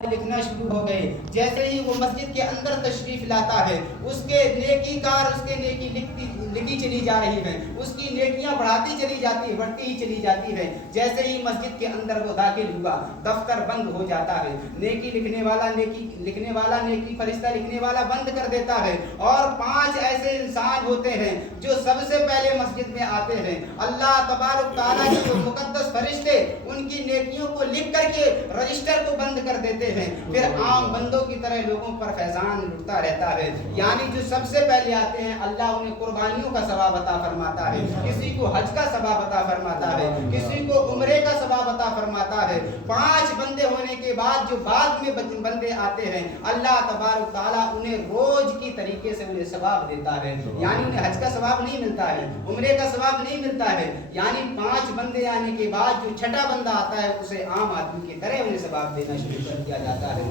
لکھنا شروع ہو گئے. جیسے ہی وہ مسجد کے اندر تشریف لاتا ہے اس کے نیکی کار اس کے نیکی لکھی چلی جا رہی ہے, اس کی نیکیاں بڑھتی چلی جاتی ہے, بڑھتی ہی چلی جاتی ہے. جیسے ہی مسجد کے اندر وہ داخل ہوا دفتر بند ہو جاتا ہے, نیکی لکھنے والا نیکی فرشتہ لکھنے والا بند کر دیتا ہے. اور 5 ایسے انسان ہوتے ہیں جو سب سے پہلے مسجد میں آتے ہیں. اللہ تبارک تعالیٰ کے وہ مقدس فرشتے ان کی نیکیوں کو لکھ کر کے رجسٹر کو بند کر دیتے ہیں. پھر عام بندوں کی طرح لوگوں پر فیضان لٹتا رہتا ہے. یعنی جو سب سے پہلے آتے ہیں اللہ انہیں قربانیوں کا ثواب عطا فرماتا ہے, کسی کو حج کا ثواب عطا فرماتا ہے, کسی کو عمرے کا ثواب عطا فرماتا ہے. 5 بندے ہونے کے بعد جو بعد میں بندے آتے ہیں اللہ تبارک تعالیٰ انہیں روز کی طریقے سے انہیں ثواب دیتا ہے. یعنی انہیں حج کا ثواب نہیں ملتا ہے, عمرے کا ثواب نہیں ملتا ہے. یعنی 5 بندے آنے کے بعد جو چھٹا بندہ آتا ہے اسے عام آدمی کی طرح انہیں ثواب دینا شروع کر دیا جاتا ہے.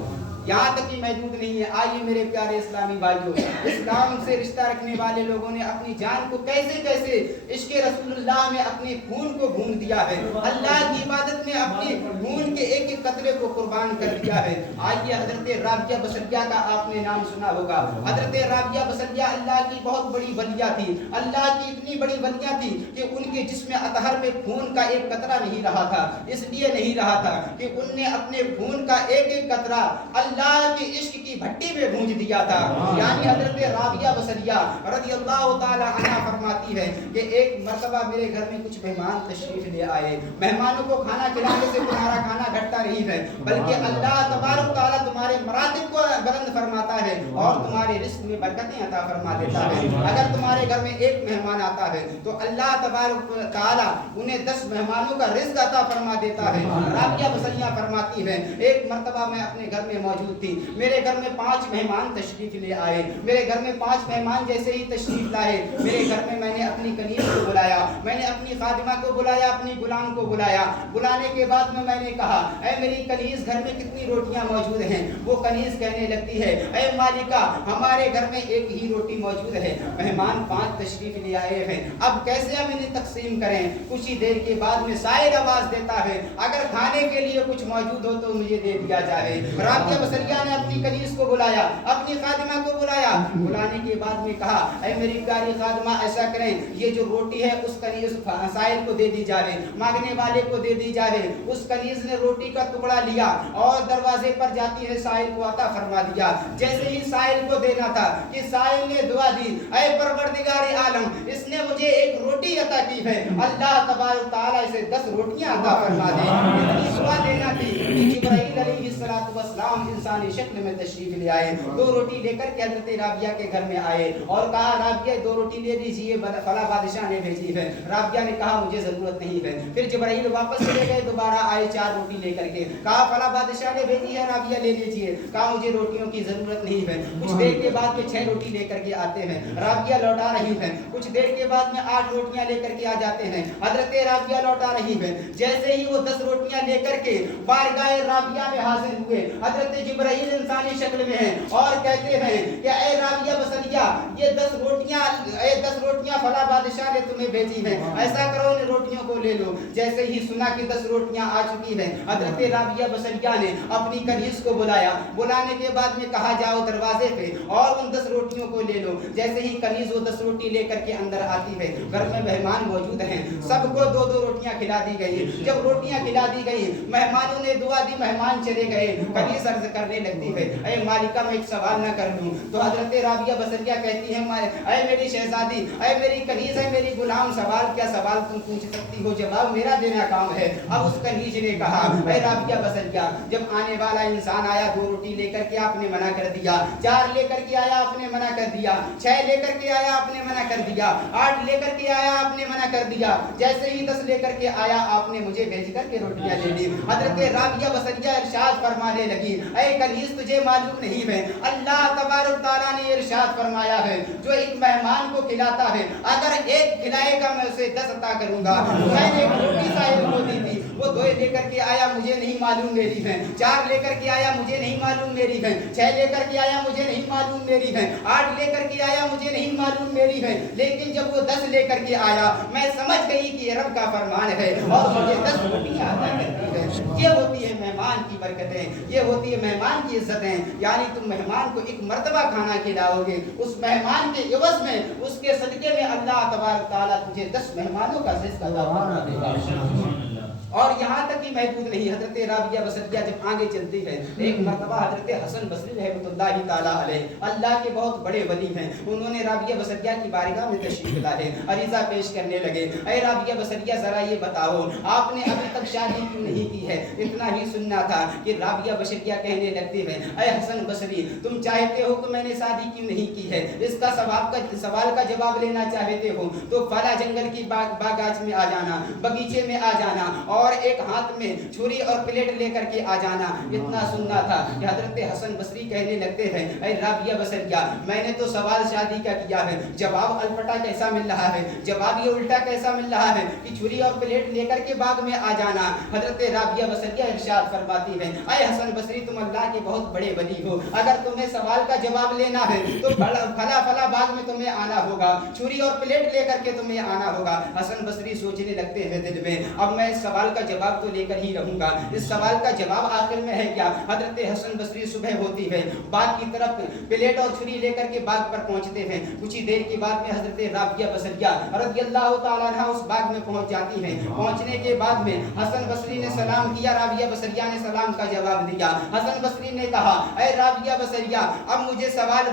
یہاں تک کہ محدود نہیں ہے. آئیے میرے پیارے اسلامی بھائیوں, اسلام سے رشتہ رکھنے والے لوگوں نے اپنی جان کو کیسے کیسے عشق رسول اللہ میں اپنے خون کو بھون دیا ہے, اللہ کی عبادت میں اپنے خون کے ایک ایک قطرے کو قربان کر دیا ہے. آئیے حضرت رابعہ بصریہ کا آپ نے نام سنا ہوگا. حضرت رابعہ بصریہ اللہ کی بہت بڑی ولیہ تھی. اللہ کی اتنی بڑی ولیہ تھی کہ ان کے جسم اطہر میں خون کا ایک قطرہ نہیں رہا تھا. اس لیے نہیں رہا تھا کہ ان نے اپنے خون کا ایک ایک قطرہ اللہ کی عشق کی بھٹی میں بھونج دیا تھا. یعنی حضرت رابعہ بصریہ رضی اللہ تعالی عنہا فرماتی ہے کہ ایک مرتبہ میرے گھر میں کچھ مہمان تشریف لے آئے. مہمانوں کو کھانا کھلانے سے تمہارا کھانا گھٹتا نہیں ہے, بلکہ اللہ تبارک تعالیٰ تمہارے مراتب کو بلند فرماتا ہے اور تمہارے رزق میں برکتیں عطا فرما دیتا ہے. اگر تمہارے گھر میں ایک مہمان آتا ہے تو اللہ تبارک تعالیٰ انہیں 10 مہمانوں کا رزق عطا فرما دیتا ہے. رابعہ بصریہ فرماتی ہے ایک مرتبہ میں اپنے گھر میں موجود تھی, میرے گھر میں 5 مہمان تشریف لے آئے. میرے گھر میں 5 مہمان جیسے ہی تشریف لائے میرے گھر میں نے اپنی کنیز کو بلایا, میں نے اپنی خادمہ کو بلایا, اپنی غلام کو بلایا. بلانے کے بعد میں نے کہا اے میری کنیز گھر میں کتنی روٹیاں موجود ہیں؟ وہ کنیز کہنے لگتی ہے اے مالکہ ہمارے گھر میں ایک ہی روٹی موجود ہے. مہمان 5 تشریف لے آئے ہیں, اب کیسے ہم انہیں تقسیم کریں؟ کچھ ہی دیر کے بعد میں سائر آواز دیتا ہے اگر کھانے کے لیے کچھ موجود ہو تو مجھے دے دیا جائے. رابعہ بصریہ نے اپنی کنیز کو بلایا, اپنی خادمہ کو بلایا. بلانے کے بعد میں کہا اے میری پیاری خادمہ ایسا کریں یہ جو روٹی ہے اس کنیز سائل کو دے دی جائے, مانگنے والے کو دے دی جائے. اس کنیز نے روٹی کا ٹکڑا لیا اور دروازے پر جاتی ہے سائل کو عطا فرما دیا. جیسے ہی سائل کو دینا تھا کہ سائل نے دعا دی اے پروردگار عالم اس نے مجھے ایک روٹی عطا کی ہے, اللہ تبارک تعالیٰ اسے 10 روٹیاں عطا فرما دے. اتنی دعا دینا تھی کہ جبرائیل علیہ السلام انسانی شکل میں تشریف لے آئے. 2 روٹی لے کر کے حضرت رابعہ کے گھر میں آئے اور کہا رابعہ 2 روٹی لے لیجیے فلاں بادشاہ نے بھیجی ہے. رابعہ نے کہا مجھے ضرورت نہیں ہے. پھر جبرائیل واپس چلے گئے, دوبارہ آئے 4 روٹی لے کر کے, کہا فلاں بادشاہ نے بھیجی ہے رابعہ لے لیجیے. کہا مجھے روٹیوں کی ضرورت نہیں ہے. کچھ دیر کے بعد میں 6 روٹی لے کر کے آتے ہیں, رابعہ لوٹا رہی ہے. کچھ دیر کے بعد میں 8 روٹیاں لے کر کے آ جاتے ہیں, حضرت رابعہ لوٹا رہی ہے. جیسے ہی وہ 10 روٹیاں لے کر کے بارگاہ رابعہ میں حاضر ہوئے, حضرت جبرائیل انسانی شکل میں ہیں اور کہتے ہیں کہ اے رابعہ بصریہ یہ 10 روٹیاں فلاں بادشاہ نے تمہیں بھیجی ہیں, ایسا کرو ان روٹیوں کو لے لو. جیسے ہی سنا کہ 10 روٹیاں آ چکی ہیں حضرت رابعہ بصریہ نے اپنی کنیز کو بلایا. بلانے کے بعد میں کہا جاؤ دروازے پہ اور ان 10 روٹیوں کو لے لو. جیسے ہی کنیز وہ 10 روٹی لے کر کے اندر آتی ہے, گھر میں مہمان موجود ہیں, سب کو 2 روٹیاں کھلا دی گئی. جب روٹیاں کھلا دی گئی مہمانوں نے دعا دی, مہمان چلے گئے. کنیز عرض کرنے لگتی ہے اے مالکہ میں ایک سوال نہ کر لوں؟ تو حضرت رابعہ بصریہ کہتی ہے اے میری شہزادی, اے میری کنیز, اے میری غلام, سوال کیا سوال تم پوچھ سکتی ہو, جواب میرا دینا کام ہے. اب اس کنیز نے کہا اے رابعہ بصریہ جب آنے والا انسان آیا 2 روٹی لے کر کے آپ نے منع کر دیا, 4 لے کر کے آیا آپ نے منع کر دیا, 6 لے کر کے آیا آپ نے منع کر دیا, 8 لے کر کے آیا آپ نے منع کر دیا, جیسے ہی 10 لے کر کے آیا آپ نے مجھے بھیج کر کے روٹیاں لے لی. حضرت رابعہ بصریہ ارشاد فرمانے لگی اے کنیز تجھے معلوم نہیں ہے اللہ تبارک تعالیٰ نے ارشاد فرمایا ہے جو ایک مہمان کو کھلاتا ہے اگر ایک کھلائے گا میں اسے 10 عطا کروں گا. میں نے ایک روٹی سائل کو دی تھی वो 2 लेकर के आया मुझे नहीं मालूम मेरी है, 4 लेकर के आया मुझे नहीं मालूम मेरी है, 6 लेकर के आया मुझे नहीं मालूम मेरी है, 8 लेकर के आया मुझे नहीं मालूम मेरी है। लेकिन जब वो 10 लेकर के आया मैं समझ गई कि ये रब का फरमान है और मुझे 10 रोटियां अता करती है। ये होती है मेहमान की बरकतें, ये होती है मेहमान की इज्जतें। यानी तुम मेहमान को एक मर्तबा खाना खिलाओगे, उस मेहमान के इवज में, उसके सदके में अल्लाह तबारक तआला तुझे 10 मेहमानों का रिज़्क़ अता फरमा देगा। और यहाँ तक ही महदूद नहीं, हजरत राबिया बसरिया जब आगे चलती है, एक मरतबा हजरत हसन बसरी रहमतुल्लाहि ताला अलैह अल्लाह के बहुत बड़े वली हैं, उन्होंने राबिया बसरिया की बारगाह में तशरीफ लाए, अरीज़ा पेश करने लगे, ऐ राबिया बसरिया जरा ये बताओ आपने अभी तक शादी क्यों नहीं की है। इतना ही सुनना था कि राबिया बसरिया कहने लगती है, ऐ हसन बसरी तुम चाहते हो कि मैंने शादी क्यों नहीं की है, इसका सवाल का जवाब लेना चाहते हो तो फला जंगल की बागाच में आ जाना, बगीचे में आ जाना और एक हाथ में छुरी और प्लेट लेकर के आ जाना। इतना सुनना था कि हजरत हसन बसरी कहने लगते हैं, ऐ राबिया बसरिया मैंने तो सवाल शादी का किया है, जवाब अलपटा कैसा मिल रहा है, जवाब ये उल्टा कैसा मिल रहा है कि छुरी और प्लेट लेकर के बाग में आ जाना। हजरत राबिया बसरिया इरशाद फरमाती है, ऐ हसन बसरी तुम अल्लाह के बहुत बड़े वली हो, अगर तुम्हें सवाल का जवाब लेना है तो फला फला बाग में तुम्हें आना होगा, छुरी और प्लेट लेकर के तुम्हें आना होगा। हसन बसरी सोचने लगते हैं दिल में, अब मैं इस सवाल का जवाब तो लेकर ही रहूंगा, इस सवाल का जवाब आखिर में है क्या। हजरत हसन बसरी सुबह होती है, बाग की तरफ प्लेट और छुरी लेकर के बाग पर पहुंचते हैं। कुछ ही देर के बाद में हजरत राबिया बसरिया रज़ियल्लाहु ताला अन्हा उस बाग में पहुंच जाती हैं। पहुंचने के बाद में हसन बसरी ने सलाम किया, राबिया बसरिया ने सलाम का जवाब दिया। हसन बसरी ने कहा, ऐ राबिया बसरिया अब मुझे सवाल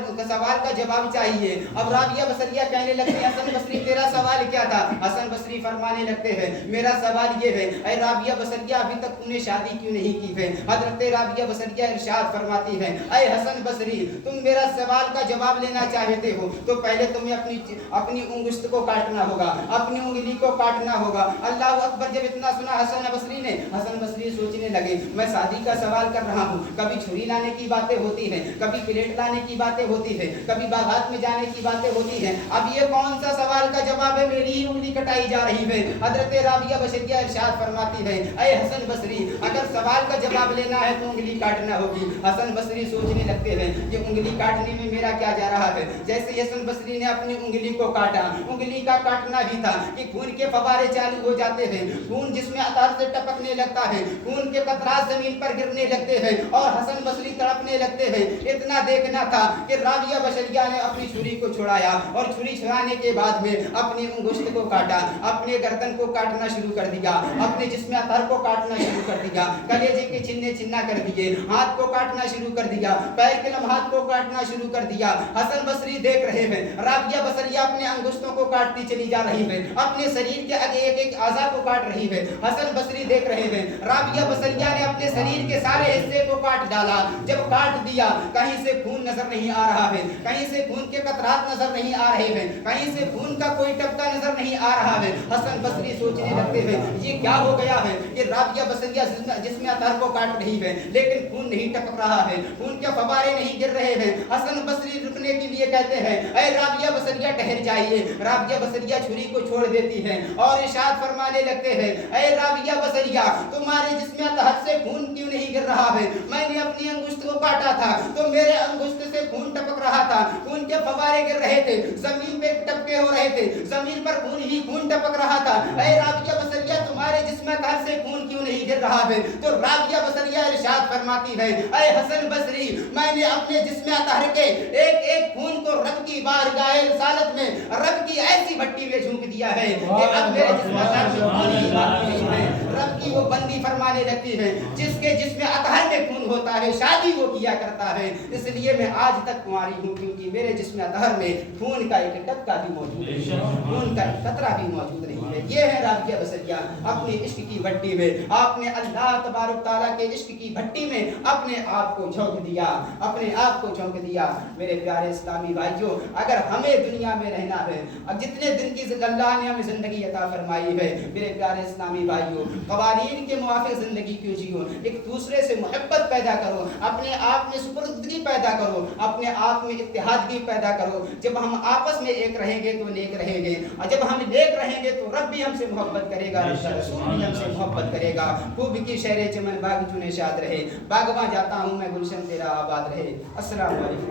का जवाब चाहिए। अब राबिया बसरिया कहने लगते हैं, हसन बसरी तेरा सवाल क्या था। हसन बसरी फरमाने लगते हैं, मेरा सवाल ये है, ऐ राबिया बसरिया अभी तक तूने शादी क्यों नहीं की है। हजरत राबिया बसरिया इरशाद फरमाती है, ऐ हसन बसरी तुम मेरा सवाल का जवाब लेना चाहते हो तो पहले तुम्हें अपनी उंगलियों को काटना होगा, अपनी उंगली को काटना होगा। अल्लाह अकबर। जब इतना सुना हसन बसरी सोचने लगे, मैं शादी का सवाल कर रहा हूँ, कभी छुरी लाने की बातें होती है, कभी प्लेट लाने की बातें होती है, कभी बागात में जाने की बातें होती है, अब ये कौन सा सवाल का जवाब है, मेरी ही उंगली कटाई जा रही है। हजरत राबिया बसरिया इरशाद फरमाती है, ऐ हसन बसरी अगर सवाल का जवाब लेना है तो उंगली काटना होगी। हसन बसरी सोचने लगते हैं, ये उंगली काटने में मेरा क्या जा रहा है। जैसे हसन बसरी ने अपनी उंगली को काटा, उंगली का काटना ही था कि खून के फवारे चालू हो जाते हैं, खून जिसमें अतार से टपकने लगता है, खून के कतरात जमीन पर गिरने लगते हैं और हसन बसरी तड़पने लगते हैं। इतना देखना था कि राबिया बसरिया ने अपनी छुरी को छुड़ाया और छुरी छुड़ाने के बाद में अपनी उंगली को काटा, अपने गर्दन को काटना शुरू कर दिया, अपने जिस्म अतर को काटना शुरू कर दिया, कलेजे के छिन्ने छिन्ना कर दिए, हाथ को काटना शुरू कर दिया, पैर के लम्हात को काटना शुरू कर दिया। हसन बसरी देख रहे हैं राबिया बसरिया अपने अंगुष्ठों को काटती चली जा रही है, अपने शरीर के आगे एक एक आज़ा को काट रही है। हसन बसरी देख रहे हैं राबिया बसरिया ने अपने शरीर के सारे हिस्से को काट डाला। जब काट दिया कहीं से खून नजर नहीं आ रहा है, कहीं से खून के कतरात नजर नहीं आ रहे हैं, कहीं से खून का कोई टपका नजर नहीं आ रहा है। हसन बसरी सोचने लगते हैं, ये क्या हो गया है, ये राबिया बसरिया जिसमें अतर को काट रही है लेकिन खून नहीं टपक रहा है, खून के फवारे नहीं गिर रहे हैं। हसन बसरी रुकने के लिए कहते हैं, ऐ राबिया बसरिया ठहर जाइए। राबिया बसरिया छुरी को छोड़ देती है और इरशाद फरमाने लगते हैं, ऐ राबिया बसरिया तुम्हारे जिस्म अतर से खून क्यों नहीं गिर रहा है। मैंने अपनी अंगुष्ठ को काटा था तो मेरे अंगुष्ठ से खून टपक रहा था, खून के फवारे गिर रहे थे, जमीन पे टपके हो रहे थे, जमीन पर खून ही खून टपक रहा था। ऐ राबिया बसरिया तुम्हारे जिस्म अतर से खून क्यों नहीं गिर रहा है। तो राबिया बसरिया इरशाद फरमाती है, ऐ हसन बसरी मैंने अपने जिस्म अतर के एक एक खून को रब की बारगाह रिसालत में रब की ऐसी भट्टी में झोंक दिया है कि अब मेरे जिस्म अतर में खून ही बाकी नहीं है। रब की वो बंदी फरमाने लगती है, जिसके जिस्म अतर में खून होता है शादी वो किया करता है, इसलिए मैं आज तक कुंवारी हूँ क्योंकि मेरे जिस्म अतर में खून का एक टपका भी मौजूद नहीं है, खून का एक कतरा भी मौजूद नहीं है। ये है राबिया बसरिया अपने इश्क की भट्टी में, आपने अल्लाह तबारक तआला के इश्क की भट्टी में अपने आप को झोंक दिया, अपने आप को झोंक दिया। मेरे प्यारे इस्लामी भाइयों, अगर हमें दुनिया में रहना है, अब जितने दिन की अल्लाह ने हमें जिंदगी अता फरमाई है, मेरे प्यारे इस्लामी भाइयों क़वानीन के मुआफ़िक़ जिंदगी क्यों जियो, एक दूसरे से मोहब्बत पैदा करो, अपने आप में सुपुर्दगी पैदा करो, अपने आप में इत्तेहादगी पैदा करो। जब हम आपस में एक रहेंगे तो नेक रहेंगे और जब हम नेक रहेंगे तो रब भी हमसे मोहब्बत करेगा, रब का रसूल भी हमसे मोहब्बत करेगा। खूब की शहर चमन बाग चुने शाद रहे, बागवां जाता हूँ मैं गुलशन तेरा आबाद रहे। अस्सलाम वालेकुम।